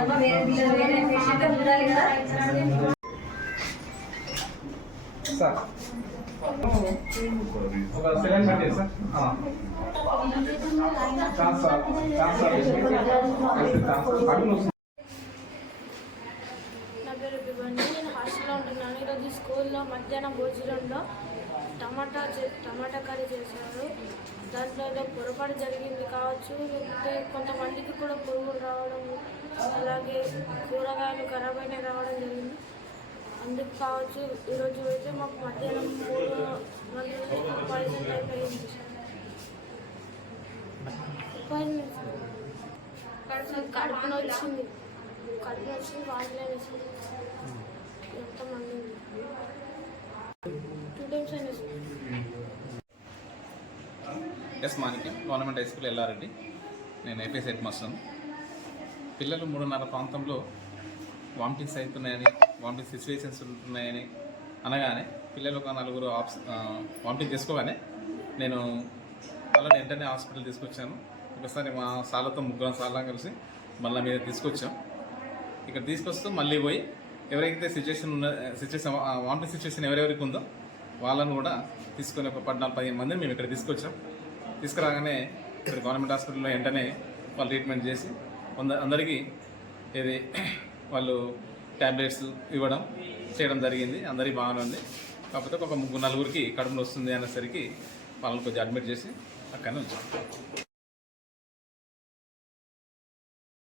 కదమ్మా, వేరే పిల్లలు వేరే పేషెంట్ చూడాలి కదా. సార్ ఒక సెలెన్ పెట్టేది సార్. నా పేరు బిబండి. నేను హాస్టల్లో ఉంటున్నాను. ఈరోజు స్కూల్లో మధ్యాహ్నం భోజనంలో టమాటా కర్రీ చేశారు. దాంట్లో ఏదో పొరపాటు జరిగింది కావచ్చు, లేకపోతే కొంతమందికి కూడా పురుగులు రావడం, అలాగే కూరగాయలు ఖరాబ్ అయినా రావడం జరిగింది. అందుకు కావచ్చు ఈరోజు అయితే మాకు మధ్యాహ్నం 3 గంటలకి పాయిజన్ టైప్ అయింది. కడుపున వచ్చింది, వాటిలో వేసింది. ఎంతమంది 2 times అయినా. ఎస్ మాణిక్యం, గవర్నమెంట్ హై స్కూల్ ఎల్లారెడ్డి. నేను ఏపీఎస్ హెడ్ మాస్టర్ను. పిల్లలు 3:30 ప్రాంతంలో వామిటింగ్స్ అవుతున్నాయని, వామిటింగ్ సిచ్యువేషన్స్ ఉంటున్నాయని అనగానే పిల్లలు ఒక 4 వామిటింగ్ చేసుకోగానే నేను వాళ్ళని వెంటనే హాస్పిటల్ తీసుకొచ్చాను. ఒకసారి మా సార్లతో 3 సార్లు కలిసి మళ్ళీ మీద తీసుకొచ్చాం. ఇక్కడ తీసుకొస్తూ మళ్ళీ పోయి ఎవరైతే సిచ్యువేషన్ వామిటింగ్ సిచ్యువేషన్ ఎవరెవరికి ఉందో వాళ్ళను కూడా తీసుకొని ఒక 14-15 మందిని మేము ఇక్కడ తీసుకొచ్చాం. తీసుకురాగానే ఇక్కడ గవర్నమెంట్ హాస్పిటల్లో వెంటనే వాళ్ళు ట్రీట్మెంట్ చేసి అందరికీ ఇది వాళ్ళు ట్యాబ్లెట్స్ ఇవ్వడం చేయడం జరిగింది. అందరికీ బాగానే ఉంది. కాకపోతే ఒక 3-4 కడుపులో వస్తుంది అనేసరికి వాళ్ళని కొంచెం అడ్మిట్ చేసి అక్కడనే ఉంచాం.